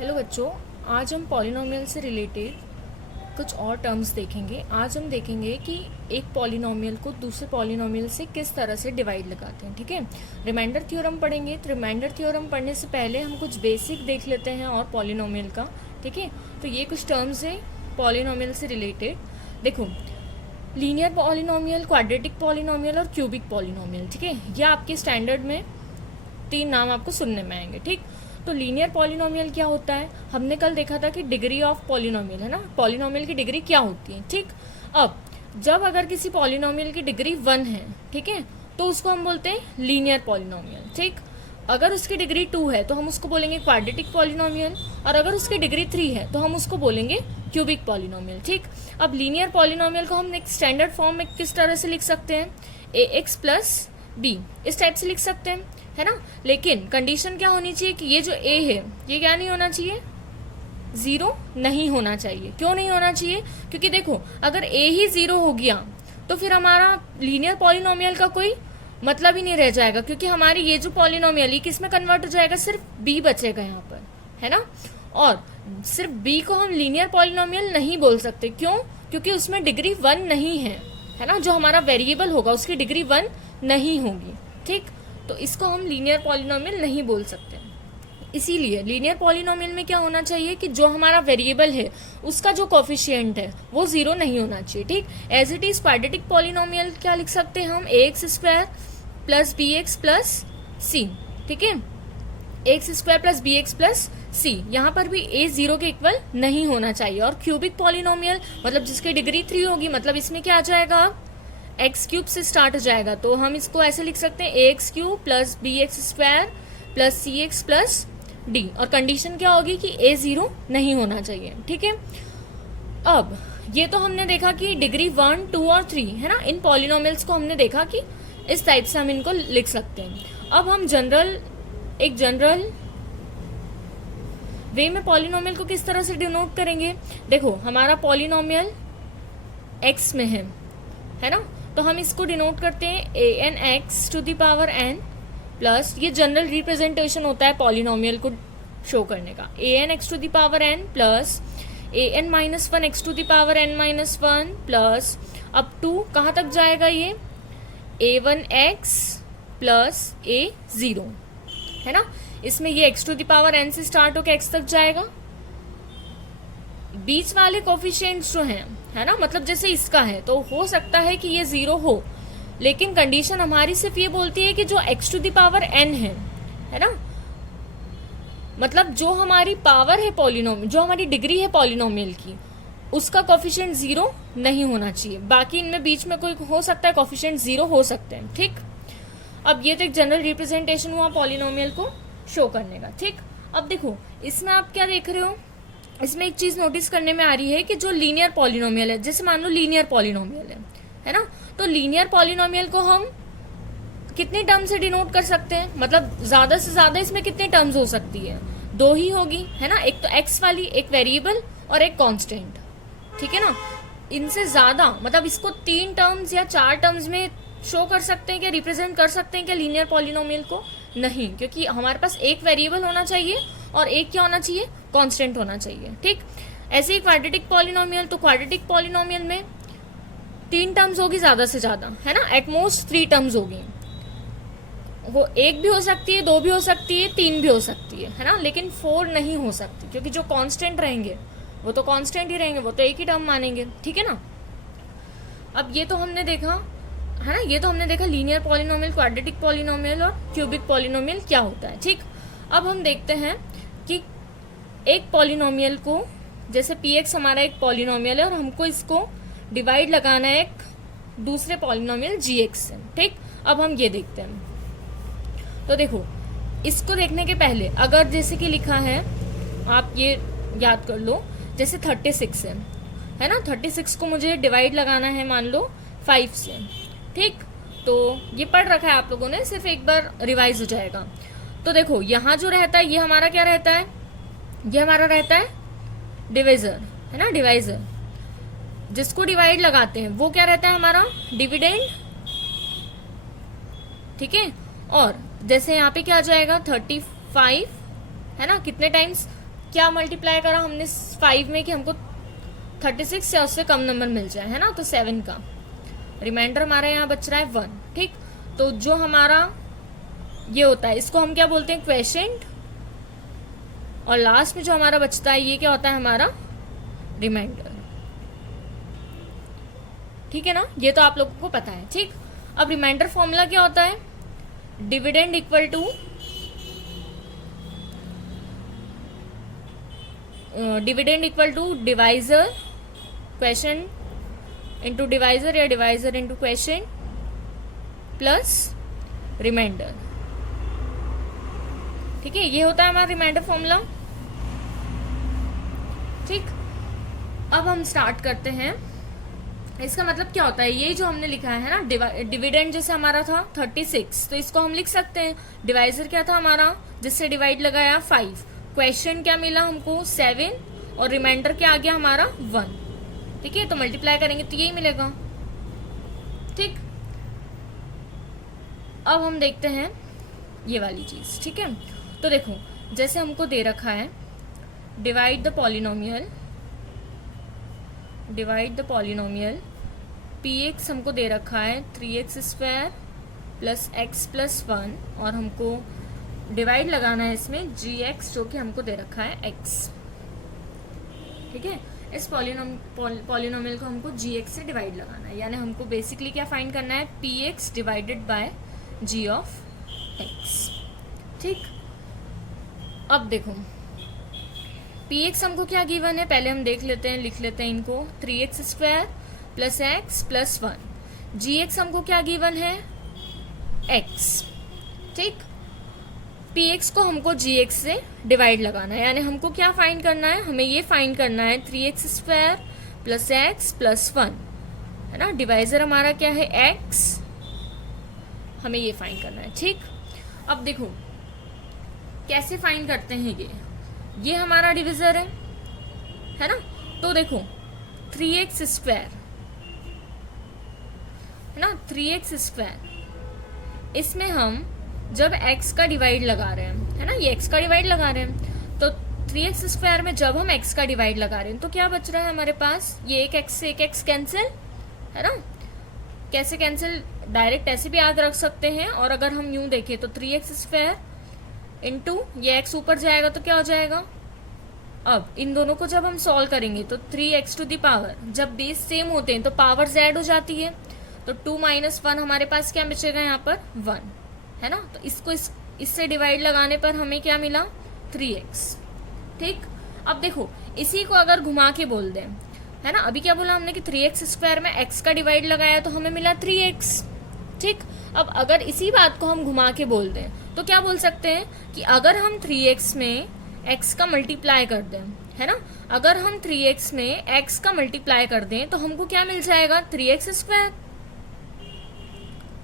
Hello बच्चों, आज हम पॉलिनोमियल से रिलेटेड कुछ और टर्म्स देखेंगे। आज हम देखेंगे कि एक पॉलिनोमियल को दूसरे पॉलिनोमियल से किस तरह से डिवाइड लगाते हैं। ठीक है, रिमाइंडर थ्योरम पढ़ेंगे। तो रिमाइंडर थ्योरम पढ़ने से पहले हम कुछ बेसिक देख लेते हैं और पॉलिनोमियल का। ठीक है, तो ये कुछ टर्म्स है पॉलिनोमियल से रिलेटेड। देखो, लीनियर पॉलिनोमियल, क्वाड्रेटिक पॉलिनोमियल और क्यूबिक पॉलिनोमियल। ठीक है, ये आपके स्टैंडर्ड में 3 नाम आपको सुनने में आएंगे। ठीक, तो लीनियर पॉलिनोमियल क्या होता है, हमने कल देखा था कि डिग्री ऑफ पॉलिनोमियल है ना, पॉलिनोमियल की डिग्री क्या होती है। ठीक, अब जब अगर किसी पॉलिनोमियल की डिग्री 1 है, ठीक है, तो उसको हम बोलते हैं लीनियर पॉलिनोमियल। ठीक, अगर उसकी डिग्री 2 है तो हम उसको बोलेंगे क्वाड्रेटिक पॉलिनोमियल, और अगर उसकी डिग्री 3 है तो हम उसको बोलेंगे क्यूबिक पॉलिनोमियल। ठीक, अब लीनियर पॉलिनोमियल को हम एक स्टैंडर्ड फॉर्म में किस तरह से लिख सकते हैं, ax प्लस बी, इस टाइप से लिख सकते हैं, है ना। लेकिन कंडीशन क्या होनी चाहिए कि ये जो a है ये क्या नहीं होना चाहिए, 0 नहीं होना चाहिए। क्यों नहीं होना चाहिए, क्योंकि देखो अगर a ही 0 हो गया तो फिर हमारा लीनियर पॉलिनोमियल का कोई मतलब ही नहीं रह जाएगा, क्योंकि हमारी ये जो पॉलिनोमियल ये किस में कन्वर्ट हो जाएगा, सिर्फ b बचेगा यहाँ पर, है ना। और सिर्फ b को हम लीनियर पॉलिनोमियल नहीं बोल सकते, क्यों, क्योंकि उसमें डिग्री 1 नहीं है ना, जो हमारा वेरिएबल होगा उसकी डिग्री 1 नहीं होगी। ठीक, तो इसको हम लीनियर पॉलिनोमियल नहीं बोल सकते। इसीलिए लीनियर पॉलिनोमियल में क्या होना चाहिए कि जो हमारा वेरिएबल है उसका जो कोफिशिएंट है वो 0 नहीं होना चाहिए। ठीक, as it is quadratic polynomial क्या लिख सकते हैं हम, ax square plus bx plus c। ठीक है, x square plus b x plus c, यहाँ पर भी a 0 के इक्वल नहीं होना चाहिए। और क्यूबिक पॉलिनोमियल मतलब जिसकी डिग्री 3 होगी, मतलब इसमें क्या आ जाएगा, एक्स क्यूब से स्टार्ट हो जाएगा, तो हम इसको ऐसे लिख सकते हैं x cube plus b x square plus c x plus d, और कंडीशन क्या होगी कि a 0 नहीं होना चाहिए। ठीक है, अब ये तो हमने देखा कि डिग्री 1, 2 और 3 है ना, इन पॉलिनोमियल्स को हमने देखा कि इस टाइप से हम इनको लिख सकते हैं। अब हम एक जनरल वे में पॉलिनोमियल को किस तरह से डिनोट करेंगे। देखो, हमारा पॉलिनोमियल x में है ना, तो हम इसको डिनोट करते हैं an x to the power n plus, ये जनरल रिप्रेजेंटेशन होता है पॉलिनोमियल को शो करने का, an x to the power n plus an minus 1 x to the power n minus 1 plus, अब 2 कहाँ तक जाएगा, ये a1x प्लस a0 है ना, इसमें ये x to the power n से स्टार्ट होकर x तक जाएगा। बीच वाले कोफिशिएंट्स जो हैं, है ना, मतलब जैसे इसका है तो हो सकता है कि ये 0 हो, लेकिन कंडीशन हमारी सिर्फ ये बोलती है कि जो x to the power n है ना, मतलब जो हमारी पावर है पॉलिनोमियल, जो हमारी डिग्री है पॉलिनोमियल की, उसका कोफिशिएंट 0 नहीं होना चाहिए। बाकी इनमें बीच में कोई हो सकता है कोफिशिएंट 0 हो सकते हैं। ठीक, अब ये तो एक जनरल रिप्रेजेंटेशन हुआ पॉलिनोमियल को शो करने का। ठीक, अब देखो इसमें आप क्या देख रहे हो, इसमें एक चीज नोटिस करने में आ रही है कि जो लीनियर पॉलिनोमियल है, जैसे मान लो लीनियर पॉलिनोमियल है ना, तो लीनियर पॉलिनोमियल को हम कितने टर्म से डिनोट कर सकते हैं, मतलब ज्यादा से ज्यादा इसमें कितने टर्म्स हो सकती है, 2 ही होगी, है ना, एक तो x वाली, एक वेरिएबल और एक कांस्टेंट। ठीक है ना, इनसे ज्यादा मतलब इसको 3 टर्म्स या 4 टर्म्स में शो कर सकते हैं क्या, रिप्रेजेंट कर सकते हैं क्या लीनियर पॉलिनोमियल को, नहीं, क्योंकि हमारे पास एक वेरिएबल होना चाहिए और एक क्या होना चाहिए, कांस्टेंट होना चाहिए। ठीक, ऐसे ही क्वाड्रेटिक पॉलिनोमियल, तो क्वाड्रेटिक पॉलिनोमियल में 3 टर्म्स होगी ज्यादा से ज्यादा, है ना, एटमोस्ट 3 टर्म्स होगी, वो 1 भी हो सकती है, 2 भी हो सकती है, 3 भी हो सकती है ना, लेकिन 4 नहीं हो सकती, क्योंकि जो कांस्टेंट रहेंगे वो तो कांस्टेंट ही रहेंगे, वो तो एक ही टर्म मानेंगे। ठीक है ना, अब ये तो हमने देखा, है ना, ये तो हमने देखा लीनियर पॉलिनोमियल, क्वाड्रेटिक पॉलिनोमियल और क्यूबिक पॉलिनोमियल क्या होता है। ठीक, अब हम देखते हैं कि एक पॉलिनोमियल को, जैसे px हमारा एक पॉलिनोमियल है और हमको इसको डिवाइड लगाना है एक दूसरे पॉलिनोमियल gx से। ठीक, अब हम ये देखते हैं, तो देखो इसको देखने के पहले अगर जैसे कि लिखा है, आप ये याद कर लो, जैसे 36 है ना, 36 को मुझे डिवाइड लगाना है मान लो 5 से। ठीक, तो ये पढ़ रखा है आप लोगों ने, सिर्फ एक बार रिवाइज हो जाएगा। तो देखो यहाँ जो रहता है ये हमारा क्या रहता है, ये हमारा रहता है डिविजर, है ना, डिवाइजर, जिसको डिवाइड लगाते हैं वो क्या रहता है हमारा, डिविडेंड। ठीक है, और जैसे यहाँ पे क्या आ जाएगा 35 है ना, कितने टाइम्स क्या मल्टीप्लाई करा हमने 5 में कि हमको 36 या उससे कम नंबर मिल जाए, है ना, तो 7 का रिमाइंडर हमारा यहाँ बच रहा है 1, ठीक। तो जो हमारा ये होता है इसको हम क्या बोलते हैं, क्वेश्चन, और लास्ट में जो हमारा बचता है ये क्या होता है, हमारा रिमाइंडर, ठीक है ना, ये तो आप लोगों को पता है, ठीक। अब रिमाइंडर फॉर्मूला क्या होता है, dividend equal to divisor quotient into divisor या divisor into quotient plus reminder, ठीक है, ये होता है हमारा रिमाइंडर फॉर्मूला, ठीक। अब हम स्टार्ट करते हैं। इसका मतलब क्या होता है, ये जो हमने लिखा है ना, डिविडेंड जैसे हमारा था 36, तो इसको हम लिख सकते हैं, डिवाइजर क्या था हमारा, जिससे डिवाइड लगाया 5, क्वेश्चन क्या मिला हमको 7, और रिमाइंडर क्या आ गया हमारा 1, ठीक है। तो मल्टीप्लाई करेंगे तो यही मिलेगा, ठीक। अब हम देखते हैं ये वाली चीज, ठीक है। तो देखो जैसे हमको दे रखा है डिवाइड द पॉलिनोमियल px हमको दे रखा है 3x² प्लस x प्लस 1, और हमको डिवाइड लगाना है इसमें gx जो कि हमको दे रखा है x, ठीक है। इस पॉलिनोमियल को हमको gx से डिवाइड लगाना है, यानी हमको बेसिकली क्या फाइंड करना है, px divided by g of x, ठीक। अब देखो px हमको क्या गिवन है, पहले हम देख लेते हैं, लिख लेते हैं इनको, 3x² plus x plus 1, gx हमको क्या गिवन है, x, ठीक। px को हमको gx से डिवाइड लगाना है, यानी हमको क्या फाइंड करना है, हमें ये फाइंड करना है 3x² प्लस x प्लस 1, है ना, डिवाइजर हमारा क्या है x, हमें ये फाइंड करना है, ठीक। अब देखो कैसे फाइंड करते हैं, ये हमारा डिविजर है ना, तो देखो 3x² है ना, 3x², इसमें हम जब x का डिवाइड लगा रहे हैं, है ना, ये x का डिवाइड लगा रहे हैं, तो 3x² में जब हम x का डिवाइड लगा रहे हैं तो क्या बच रहा है हमारे पास, ये एक x से एक x कैंसिल, है ना, कैसे कैंसिल, डायरेक्ट ऐसे भी याद रख सकते हैं, और अगर हम यूं देखें तो 3x² इंटू ये x ऊपर जाएगा तो क्या हो जाएगा, अब इन दोनों को जब हम सॉल्व करेंगे तो 3x टू द पावर, जब बेस सेम होते हैं तो पावर ऐड हो जाती है, तो 2 - 1 हमारे पास क्या बचेगा यहाँ पर 1, है ना, तो इसको इससे डिवाइड लगाने पर हमें क्या मिला 3x, ठीक। अब देखो इसी को अगर घुमा के बोल दें, है ना, अभी क्या बोला हमने कि 3x² में x का डिवाइड लगाया तो हमें मिला 3x, ठीक। अब अगर इसी बात को हम घुमा के बोल दें तो क्या बोल सकते हैं कि अगर हम 3x में x का मल्टीप्लाई कर दें, है ना, अगर हम 3x में x का मल्टीप्लाई कर दें तो हमको क्या मिल जाएगा 3x²,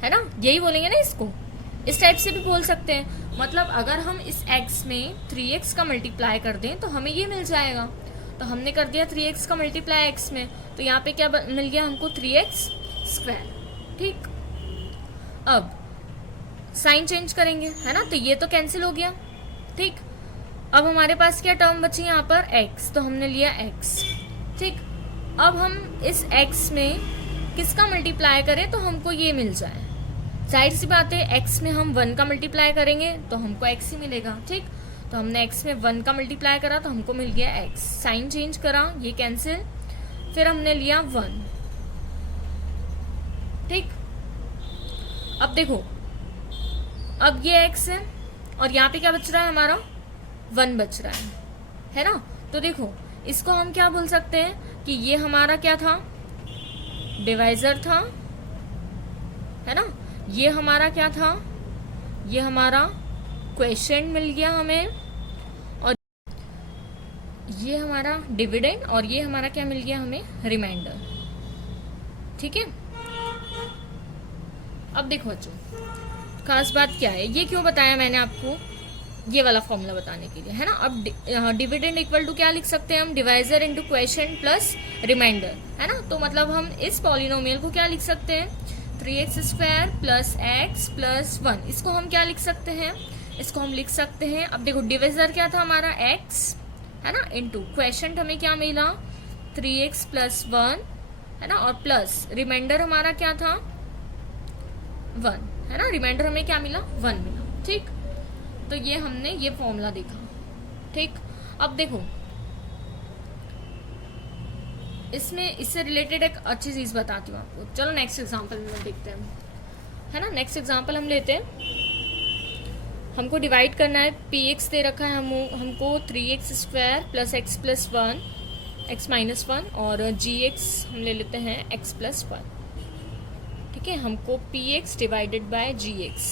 है ना, यही बोलेंगे ना इसको, इस टाइप से भी बोल सकते हैं, मतलब अगर हम इस x में 3x का मल्टीप्लाई कर दें तो हमें ये मिल जाएगा, तो हमने कर दिया 3x का मल्टीप्लाई x में, तो यहाँ पे क्या मिल गया हमको 3x², ठीक। अब साइन चेंज करेंगे, है ना, तो ये तो कैंसिल हो गया, ठीक। अब हमारे पास क्या टर्म बची यहाँ पर x, तो हमने लिया x, ठीक। अब हम इस x में किसका मल्टीप्लाई करें तो हमको ये मिल जाए, जाहिर सी बात है x में हम 1 का मल्टीप्लाई करेंगे तो हमको x ही मिलेगा, ठीक। तो हमने x में 1 का मल्टीप्लाई करा तो हमको मिल गया x, साइन चेंज करा, ये कैंसिल, फिर हमने लिया 1, ठीक। अब देखो अब ये x है और यहाँ पे क्या बच रहा है हमारा 1 बच रहा है ना, तो देखो इसको हम क्या बोल सकते हैं कि ये हमारा क्या था, डिवाइजर था, है ना, ये हमारा क्या था, ये हमारा क्वेश्चन मिल गया हमें, और ये हमारा डिविडेंड, और ये हमारा क्या मिल गया हमें रिमाइंडर, ठीक है। अब देखो बच्चों खास बात क्या है, ये क्यों बताया मैंने आपको, ये वाला फॉर्मूला बताने के लिए, है ना। अब डिविडेंड इक्वल टू क्या लिख सकते हैं हम, divisor into quotient plus remainder, है ना, तो मतलब हम इस पॉलिनोमियल को क्या लिख सकते हैं 3x² प्लस x प्लस 1, इसको हम क्या लिख सकते हैं, इसको हम लिख सकते हैं, अब देखो डिवाइजर क्या था हमारा x, है ना, इनटू क्वेश्चन हमें क्या मिला 3x प्लस 1, है ना, और प्लस रिमाइंडर हमारा क्या था 1, है ना, रिमाइंडर हमें क्या मिला 1 मिला। ठीक, तो ये हमने ये फॉर्मूला देखा। ठीक, अब देखो इसमें इससे रिलेटेड एक अच्छी चीज बताती हूँ आपको। चलो नेक्स्ट एग्जांपल में देखते हैं, है ना। नेक्स्ट एग्जांपल हम लेते हैं, हमको डिवाइड करना है, px दे रखा है हमको 3x square plus x plus 1, x minus 1, और gx हम ले लेते हैं x प्लस 1। ठीक है, हमको px divided by gx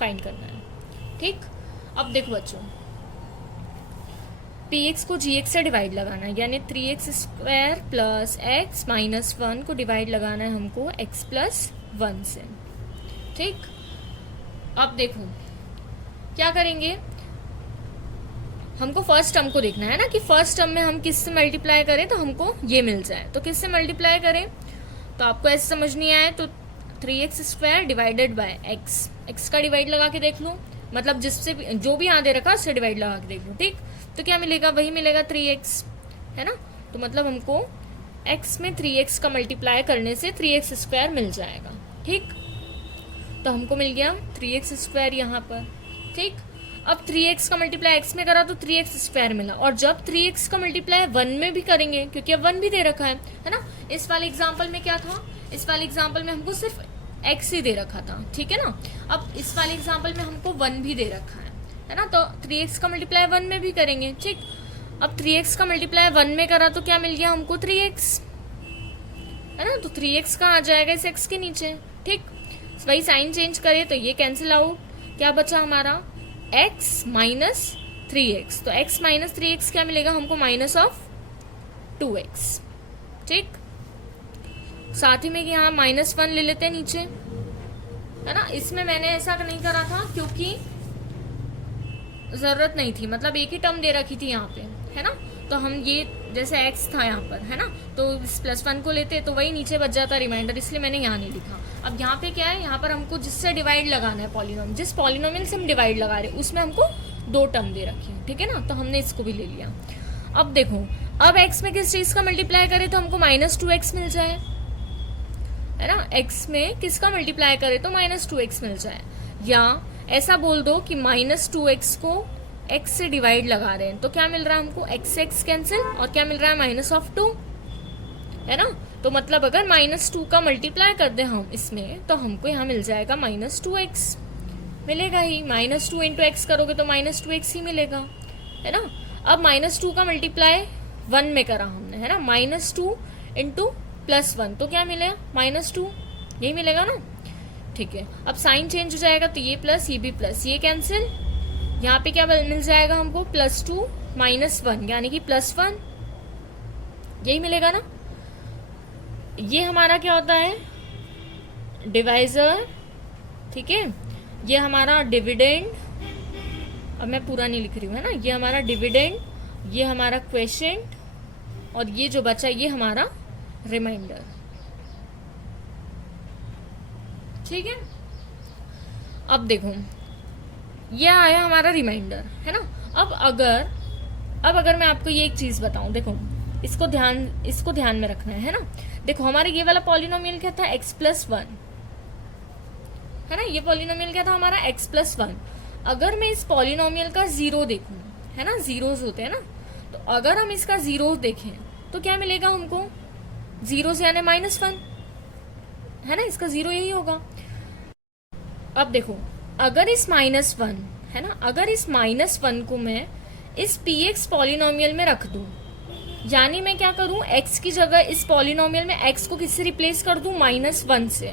find करना है। ठीक, अब देखो बच्चों, px को gx से डिवाइड लगाना है, यानी 3x square plus x minus 1 को डिवाइड लगाना है हमको x प्लस 1 से। ठीक, अब देखो क्या करेंगे, हमको फर्स्ट टर्म को देखना है ना, कि फर्स्ट टर्म में हम किससे मल्टीप्लाई करें तो हमको ये मिल जाए। तो किससे मल्टीप्लाई करें, तो आपको ऐसे समझ नहीं आए तो 3x square divided by x का डिवाइड लगा के देख लो, मतलब जिससे जो भी यहाँ दे रखा उससे डिवाइड लगा के देख लो। ठीक, तो क्या मिलेगा, वही मिलेगा 3x, है ना। तो मतलब हमको x में 3x का मल्टीप्लाई करने से 3x स्क्वायर मिल जाएगा। ठीक, तो हमको मिल गया 3x स्क्वायर यहाँ पर। ठीक, अब 3x का मल्टीप्लाई x में करा तो 3x स्क्वायर मिला, और जब 3x का मल्टीप्लाई 1 में भी करेंगे, क्योंकि अब 1 भी दे रखा है ना। इस वाले एग्जाम्पल में क्या था, इस वाले एग्जाम्पल में हमको सिर्फ x ही दे रखा था, ठीक है ना। अब इस वाले एग्जाम्पल में हमको 1 भी दे रखा है ना, तो 3x का मल्टीप्लाई 1 में भी करेंगे। ठीक, अब 3x का मल्टीप्लाई 1 में करा तो क्या मिल गया हमको 3x, है ना। तो 3x का आ जाएगा इस x के नीचे। ठीक, वही साइन चेंज करे तो ये कैंसिल आउट, क्या बचा हमारा x माइनस 3x। तो x माइनस 3x क्या मिलेगा हमको, माइनस ऑफ 2x। ठीक, साथ ही में यहाँ -1 ले लेते हैं नीचे, है ना। इसमें मैंने ऐसा नहीं करा था क्योंकि जरूरत नहीं थी, मतलब एक ही टर्म दे रखी थी यहाँ पे, है ना। तो हम ये जैसे x था यहाँ पर, है ना, तो इस +1 को लेते तो वही नीचे बच जाता रिमाइंडर, इसलिए मैंने यहाँ नहीं लिखा। अब यहाँ पे क्या है, यहाँ पर हमको जिससे डिवाइड लगाना है पॉलिनोमियल, जिस पॉलिनोमियल से हम डिवाइड लगा रहे हैं उसमें हमको 2 टर्म दे रखी है। ठीक है ना, तो हमने इसको भी ले लिया। अब देखो, अब x में किस चीज का मल्टीप्लाई करें तो हमको -2x मिल जाए, है ना। x में किसका मल्टीप्लाई करे तो -2x मिल जाए, या ऐसा बोल दो कि -2x को x से डिवाइड लगा रहे हैं तो क्या मिल रहा है हमको, x कैंसिल, और क्या मिल रहा है -2, है ना। तो मतलब अगर -2 का मल्टीप्लाई कर दे हम इसमें तो हमको यहाँ मिल जाएगा -2x मिलेगा ही। -2 इंटू एक्स करोगे तो -2x ही मिलेगा, है ना। अब -2 का मल्टीप्लाई 1 में करा हमने, है ना, -2 इंटू +1 तो क्या मिलेगा -2, यही मिलेगा ना। ठीक है, अब साइन चेंज हो जाएगा तो ये प्लस ये भी प्लस, ये कैंसिल, यहाँ पे क्या मिल जाएगा हमको +2 -1 यानी कि +1, यही मिलेगा ना। ये हमारा क्या होता है, डिवाइजर। ठीक है, ये हमारा डिविडेंड, अब मैं पूरा नहीं लिख रही हूँ, है ना। ये हमारा डिविडेंड, ये हमारा क्वेश्चन, और ये जो बचा ये हमारा रिमाइंडर। ठीक है, अब देखो ये आया हमारा रिमाइंडर, है ना। अब अगर मैं आपको ये एक चीज बताऊं, देखो इसको ध्यान में रखना है ना। देखो हमारे ये वाला पॉलिनोमियल क्या था, x+1, है ना। ये पॉलिनोमियल क्या था हमारा, x+1। अगर मैं इस पॉलिनोमियल का 0 देखूं, है ना, जीरोस होते हैं ना, तो अगर हम इसका 0 देखें तो क्या मिलेगा हमको, 0 से यानी -1, है ना, इसका 0 यही होगा। अब देखो अगर इस -1, है ना, अगर इस -1 को मैं इस px पॉलिनोमियल में रख दूं, यानी मैं क्या करूं, x की जगह इस पॉलिनोमियल में x को किससे रिप्लेस कर दूं, -1 से।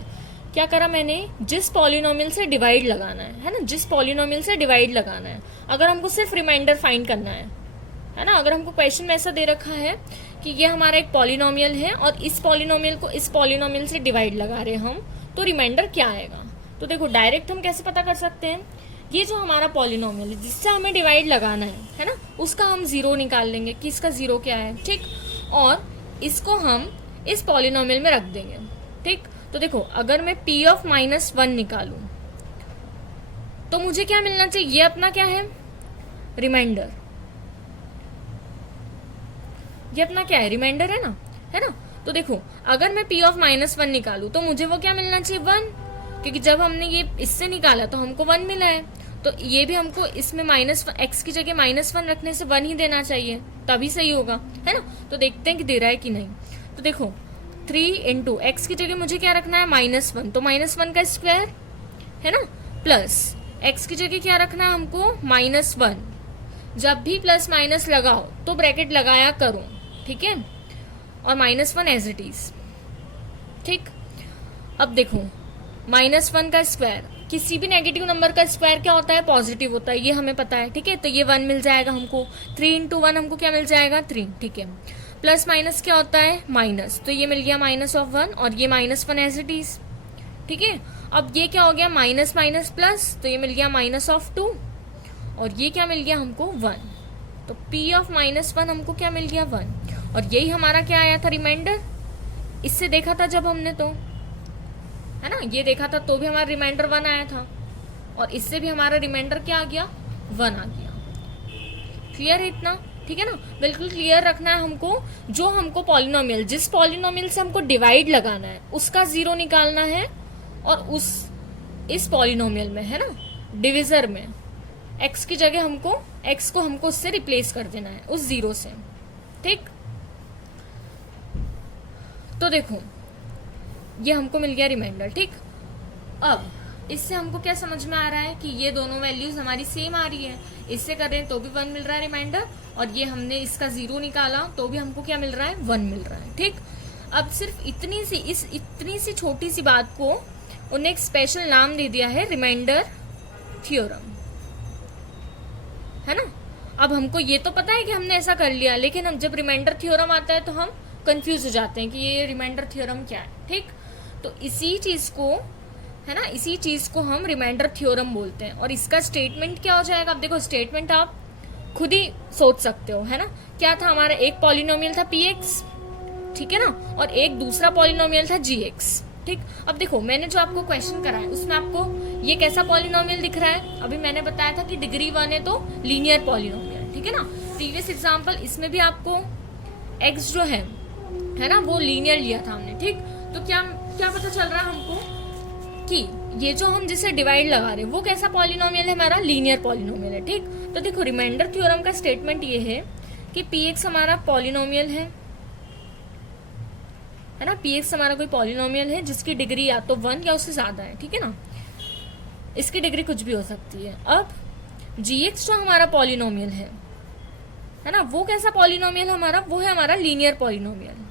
क्या करा मैंने, जिस पॉलिनोमियल से डिवाइड लगाना है ना, जिस पॉलिनोमियल से डिवाइड लगाना है, अगर हमको सिर्फ रिमाइंडर फाइंड करना है ना, अगर हमको क्वेश्चन में ऐसा दे रखा है कि ये हमारा एक पॉलिनोमियल है और इस पॉलिनोमियल को इस पॉलिनोमियल से डिवाइड लगा रहे हम, तो रिमाइंडर क्या आएगा। तो देखो डायरेक्ट हम कैसे पता कर सकते हैं, ये जो हमारा पॉलिनोमियल है जिससे हमें डिवाइड लगाना है ना, उसका हम 0 निकाल लेंगे कि इसका 0 क्या है। ठीक, और इसको हम इस पॉलिनोमियल में रख देंगे। ठीक, तो देखो अगर मैं p ऑफ -1 निकालूं तो मुझे क्या मिलना चाहिए, ये अपना क्या है, रिमाइंडर, ये अपना क्या है, रिमाइंडर है ना। तो देखो अगर मैं p ऑफ -1 निकालू तो मुझे वो क्या मिलना चाहिए, 1, क्योंकि जब हमने ये इससे निकाला तो हमको 1 मिला है, तो ये भी हमको इसमें x की जगह -1 रखने से 1 ही देना चाहिए, तभी सही होगा, है ना। तो देखते हैं कि दे रहा है कि नहीं। तो देखो 3 इंटू एक्स की जगह मुझे क्या रखना है, -1, तो -1 का स्क्वायर है ना, प्लस x की जगह क्या रखना है हमको, -1। जब भी प्लस माइनस लगाओ तो ब्रैकेट लगाया करो, ठीक है, और -1 एज इट इज, ठीक। अब देखो -1 का स्क्वायर, किसी भी नेगेटिव नंबर का स्क्वायर क्या होता है, पॉजिटिव होता है, ये हमें पता है, ठीक है। तो ये 1 मिल जाएगा हमको, 3 इंटू 1 हमको क्या मिल जाएगा, 3, ठीक है। प्लस माइनस क्या होता है, माइनस, तो ये मिल गया -1 और ये -1 एज इट इज, ठीक है। अब ये क्या हो गया, माइनस माइनस प्लस, तो ये मिल गया -2 और ये क्या मिल गया हमको, 1। तो p ऑफ -1 हमको क्या मिल गया, 1, और यही हमारा क्या आया था, रिमाइंडर। इससे देखा था जब हमने, तो है ना, ये देखा था तो भी हमारा रिमाइंडर 1 आया था, और इससे भी हमारा रिमाइंडर क्या आ गया, 1 आ गया। क्लियर है इतना, ठीक है ना। बिल्कुल क्लियर रखना है हमको, जो हमको पॉलिनोमियल, जिस पॉलिनोमियल से हमको डिवाइड लगाना है उसका 0 निकालना है, और इस पॉलिनोमियल में, है ना, डिविजर में x की जगह हमको x को हमको उससे रिप्लेस कर देना है, उस 0 से, ठीक। तो देखो ये हमको मिल गया रिमाइंडर, ठीक। अब इससे हमको क्या समझ में आ रहा है कि ये दोनों वैल्यूज हमारी सेम आ रही है, इससे कर रहे हैं तो भी 1 मिल रहा है रिमाइंडर, और ये हमने इसका 0 निकाला तो भी हमको क्या मिल रहा है, 1 मिल रहा है, ठीक। अब सिर्फ इतनी सी छोटी सी बात को उन्हें एक स्पेशल नाम दे दिया है, रिमाइंडर थ्योरम, है ना। अब हमको ये तो पता है कि हमने ऐसा कर लिया, लेकिन हम जब रिमाइंडर थ्योरम आता है तो हम कंफ्यूज हो जाते हैं कि ये रिमाइंडर थ्योरम क्या है, ठीक। तो इसी चीज को, है ना, इसी चीज को हम रिमाइंडर थ्योरम बोलते हैं, और इसका स्टेटमेंट क्या हो जाएगा। अब देखो स्टेटमेंट आप खुद ही सोच सकते हो, है ना। क्या था हमारा, एक पॉलिनोमियल था px, ठीक है ना, और एक दूसरा पॉलिनोमियल था gx, ठीक। अब देखो मैंने जो आपको क्वेश्चन कराया उसमें आपको ये कैसा पॉलिनोमियल दिख रहा है, अभी मैंने बताया था कि डिग्री 1 है तो लीनियर पॉलिनोमियल, ठीक है ना। प्रीवियस एग्जाम्पल इसमें भी आपको x जो है ना, वो लीनियर लिया था हमने, ठीक। तो क्या पता चल रहा है हमको कि ये जो हम जिसे डिवाइड लगा रहे हैं वो कैसा पॉलिनोमियल है, हमारा लीनियर पॉलिनोमियल है, ठीक। तो देखो रिमाइंडर थ्योरम का स्टेटमेंट ये है कि px हमारा पॉलिनोमियल है ना, px हमारा कोई पॉलिनोमियल है जिसकी डिग्री या तो 1 या उससे ज्यादा है, ठीक है ना, इसकी डिग्री कुछ भी हो सकती है। अब gx जो हमारा पॉलिनोमियल है ना, वो कैसा पॉलिनोमियल हमारा, वो है हमारा लीनियर पॉलिनोमियल,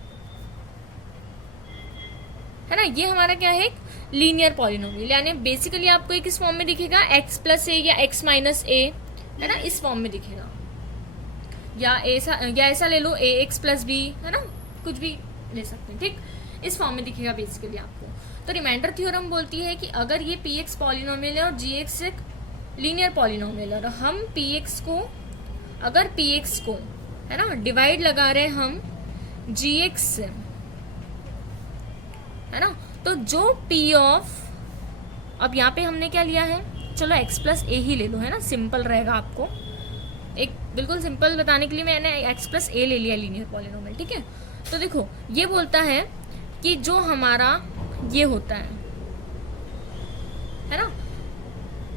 है ना। ये हमारा क्या है, लीनियर पॉलिनोमियल, यानी बेसिकली आपको एक इस फॉर्म में दिखेगा x प्लस a या x माइनस a, है ना, इस फॉर्म में दिखेगा, या ऐसा ले लो ax प्लस b, है ना, कुछ भी ले सकते हैं, ठीक। इस फॉर्म में दिखेगा बेसिकली आपको। तो रिमाइंडर थ्योरम बोलती है कि अगर ये px पॉलिनोमियल है और gx एक लीनियर पॉलिनोमियल है, और हम अगर px को, है ना, डिवाइड लगा रहे हैं हम gx से, है ना, तो जो p ऑफ, अब यहाँ पे हमने क्या लिया है, चलो x प्लस a ही ले लो, है ना, सिंपल रहेगा आपको, एक बिल्कुल सिंपल बताने के लिए मैंने x प्लस a ले लिया लीनियर पॉलिनोमियल, ठीक है। तो देखो ये बोलता है कि जो हमारा ये होता है ना,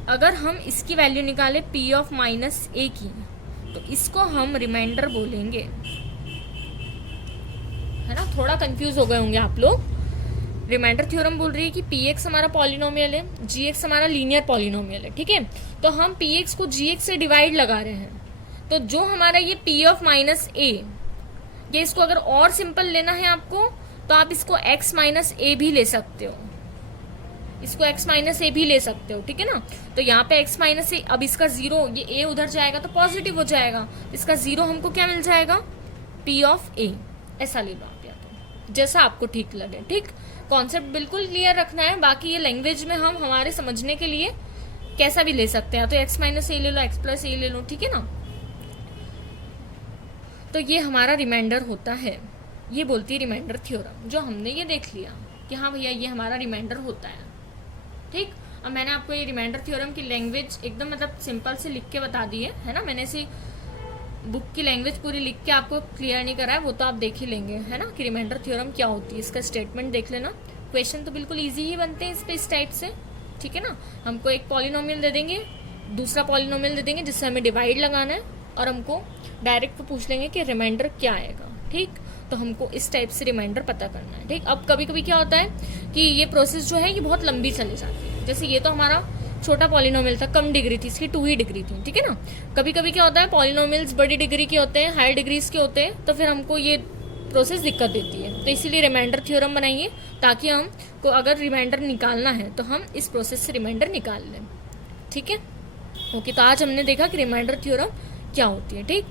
अगर हम इसकी वैल्यू निकाले p ऑफ -a की, तो इसको हम रिमाइंडर बोलेंगे, है ना। थोड़ा कंफ्यूज हो गए होंगे आप लोग। रिमाइंडर थ्योरम बोल रही है कि px हमारा पॉलिनोमियल है, gx हमारा लीनियर पॉलिनोमियल है, ठीक है। तो हम px को gx से डिवाइड लगा रहे हैं, तो जो हमारा ये p ऑफ -a, ये इसको अगर और सिंपल लेना है आपको तो आप इसको x माइनस a भी ले सकते हो, इसको x माइनस a भी ले सकते हो, ठीक है ना। तो यहाँ पे x माइनस a, अब इसका 0, ये a उधर जाएगा तो पॉजिटिव हो जाएगा, इसका 0 हमको क्या मिल जाएगा, p ऑफ a, ऐसा ले लो आप, या तो जैसा आपको ठीक लगे, ठीक। कॉन्सेप्ट बिल्कुल क्लियर रखना है, बाकी ये लैंग्वेज में हम हमारे समझने के लिए कैसा भी ले सकते हैं, तो x माइनस a ले लो, x प्लस a ले लो, ठीक है ना। तो ये हमारा रिमाइंडर होता है, ये बोलती है रिमाइंडर थ्योरम, जो हमने ये देख लिया कि हाँ भैया ये हमारा रिमाइंडर होता है, ठीक। अब मैंने आपको ये रिमाइंडर थ्योरम की लैंग्वेज एकदम मतलब सिंपल से लिख के बता दी है ना, मैंने ऐसे बुक की लैंग्वेज पूरी लिख के आपको क्लियर नहीं करा है, वो तो आप देख ही लेंगे, है ना, कि रिमाइंडर थ्योरम क्या होती है, इसका स्टेटमेंट देख लेना। क्वेश्चन तो बिल्कुल इजी ही बनते हैं इस पे, इस टाइप से, ठीक है ना। हमको एक पॉलिनोमियल दे देंगे, दूसरा पॉलिनोमियल दे देंगे जिससे हमें डिवाइड लगाना है, और हमको डायरेक्ट पूछ लेंगे कि रिमाइंडर क्या आएगा, ठीक। तो हमको इस टाइप से रिमाइंडर पता करना है, ठीक। अब कभी कभी क्या होता है कि ये प्रोसेस जो है ये बहुत लंबी चली जाती है। जैसे ये तो हमारा छोटा पॉलिनोमियल था, कम डिग्री थी, इसकी 2 ही डिग्री थी, ठीक है ना। कभी कभी क्या होता है पॉलिनोमियल्स बड़ी डिग्री के होते हैं, हाई डिग्रीज के होते हैं, तो फिर हमको ये प्रोसेस दिक्कत देती है। तो इसीलिए रिमाइंडर थ्योरम बनाइए, ताकि हम को अगर रिमाइंडर निकालना है तो हम इस प्रोसेस से रिमाइंडर निकाल लें, ठीक है। ओके, तो आज हमने देखा कि रिमाइंडर थ्योरम क्या होती है, ठीक।